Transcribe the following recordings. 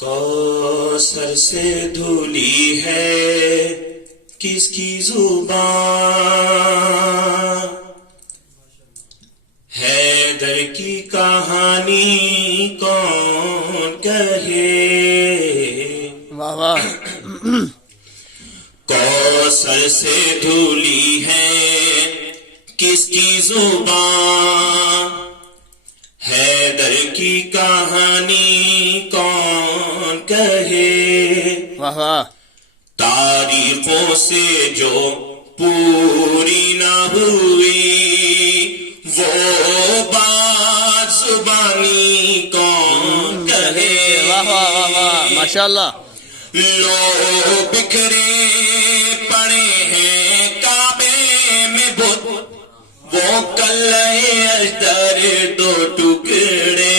کوثر سے دھلی ہے کس کی زبان، حیدر کی کہانی کون کہے۔ واہ واہ کوثر سے دھلی ہے کس کی زبان، حیدر کی کہانی کون کہے۔ واہ واہ تاریخوں سے جو پوری نہ ہوئی وہ بات زبانی کون کہے۔ واہ واہ واہ واہ ماشاء اللہ۔ لوگ بکھرے پڑے ہیں کعبے میں بت، وہ کلے اجدر دو ٹکڑے۔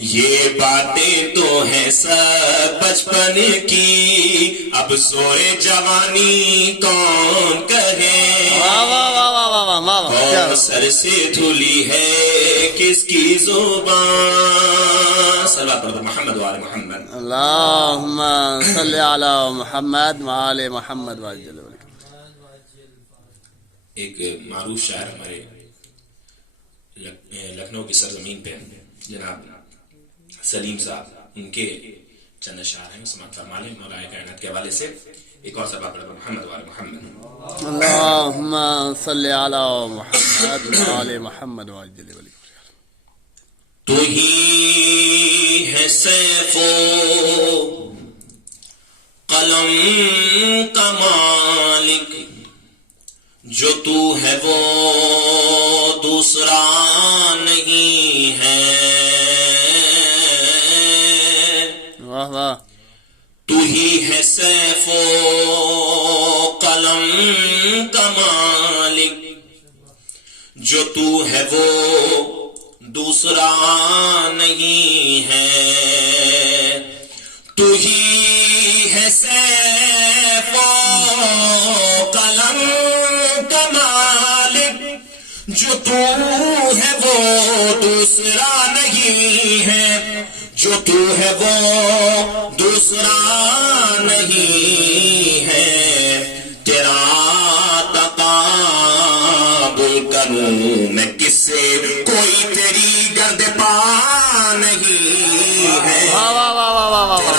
یہ باتیں تو ہیں سب بچپن کی، اب سوئے جوانی کون کہے۔ واہ واہ واہ واہ واہ واہ واہ کیا بات۔ سر سے دھلی ہے کس کی زبان۔ صلوات پڑھو محمد وآل محمد۔ اللہم صلی علی محمد وآل محمد وعجل وعلہ۔ ایک معروف شاعر ہمارے لکھنؤ کی سرزمین پہ جناب سلیم صاحب، ان کے چند اشعار ہیں، سماعت فرما لیں مولا کائنات کے حوالے سے۔ ایک اور سبق پڑھو محمد وآل محمد۔ اللہم صلی علی محمد وآل محمد وعجل وعلہ۔ تو ہی ہے سیف و قلم کا مالک، جو تو ہے وہ دوسرا نہیں ہے۔ واہ واہ تو ہی ہے سیف و قلم کا مالک، جو تو ہے وہ دوسرا نہیں ہے۔ تو ہی ہے سیف و قلم کا مالک، جو تو ہے وہ دوسرا نہیں ہے، جو تو ہے وہ دوسرا نہیں ہے۔ تیرا تقابل کروں میں کس سے، کوئی تیری گرد پا نہیں ہے۔ واہ واہ واہ واہ واہ واہ۔ تیرا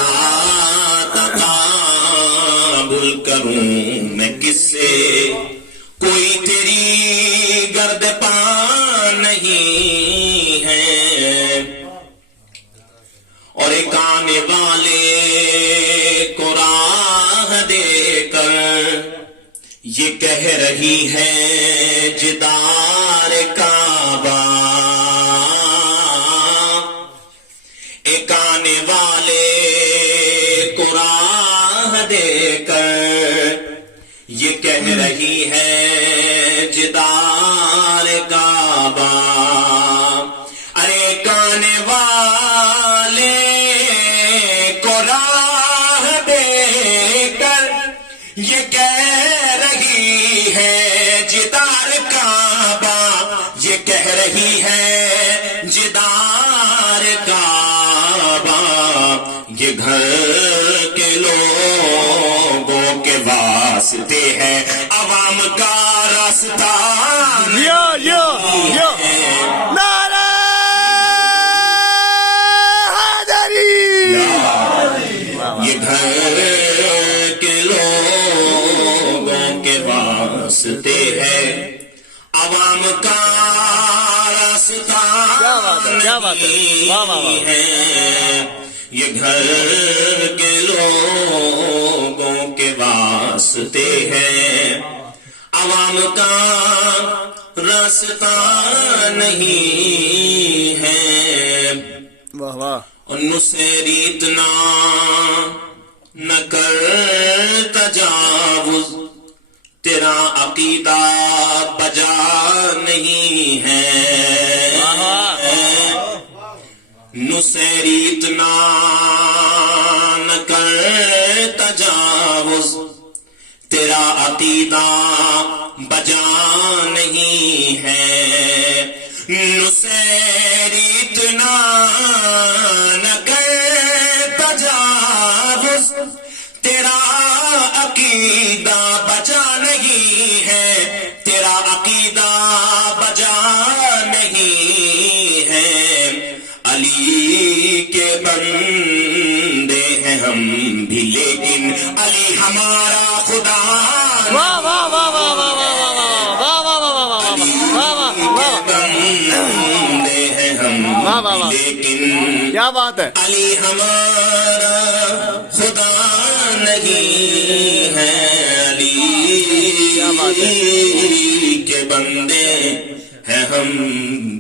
تقابل کروں میں کس سے، کوئی تیری گرد پا نہیں ہے۔ اور ایک آنے والے کو راہ دے کر یہ کہہ رہی ہے جدار کعبہ، ایک آنے والے کو راہ دے کر یہ کہہ رہی ہے جدار کعبہ۔ ارے ایک آنے والے کو راہ دے کر یہ کہہ رہی ہے جدار کعبہ، یہ کہہ رہی ہے جدار کعبہ۔ یہ گھر کے لوگوں کے واسطے ہے، عوام کا راستہ یو یو یو نعرہ حیدری۔ یہ گھر کے لوگوں کے واسطے ہے، عوام کا راستہ کیا بات ہے کیا بات ہے۔ واہ واہ واہ۔ ہے۔ یہ گھر کے لوگوں کے واسطے ہے، عوام کا راستہ نہیں ہے۔ واہ واہ ان سے ریتنا نہ کر تجاوز، تیرا عقیدہ بجا نہیں ہے۔ نصیری اتنا نہ کر تجاوز، تیرا عقیدہ بجا نہیں ہے۔ نصیری اتنا نہ کر بندے ہیں ہم بھی لیکن علی ہمارا خدا واہ واہ واہ واہ واہ واہ واہ واہ واہ واہ واہ واہ بندے ہیں ہم واہ واہ واہ، لیکن کیا بات ہے. علی ہمارا خدا نہیں ہے علی کے بندے ہیں ہم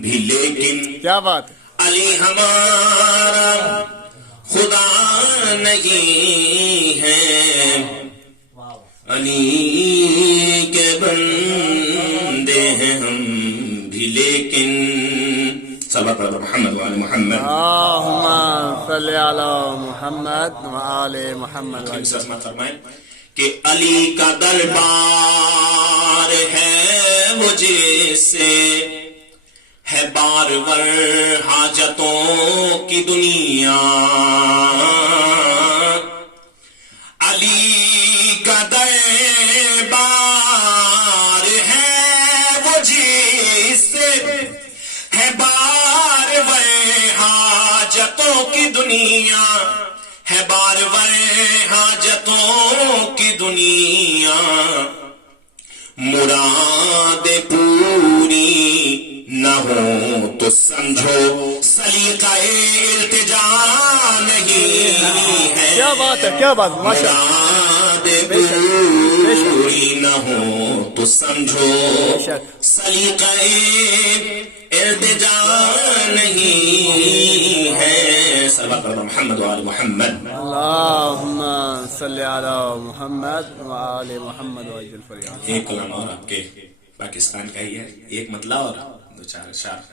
بھی لیکن کیا بات ہے. علی ہمارا خدا نہیں ہے علی کے بندے ہیں ہم بھی لیکن صلی اللہ محمد وعلی محمد اللہم صلی علی محمد وآل محمد. فرمائیں کہ علی کا دربار ہے وہ جس سے ہے بارور حاجتوں کی دنیا علی کا دربار ہے وہ جس سے ہے بارور حاجتوں کی دنیا ہے بارور حاجتوں کی دنیا مراد پوری نہ ہو تو سمجھو سلیقہ التجا نہیں ہے. کیا بات ہے، کیا بات. ماشاء مراد پوری نہ ہو تو سمجھو اللہ. سلیقہ التجا نہیں ہے. صلی اللہ علیہ محمد وعلی محمد. اللہم صلی علی محمد وآل محمد وعجل فریاد. ایک کلام اور آپ کے پاکستان کا ہی ہے، ایک مطلع اور دو چار اشعار.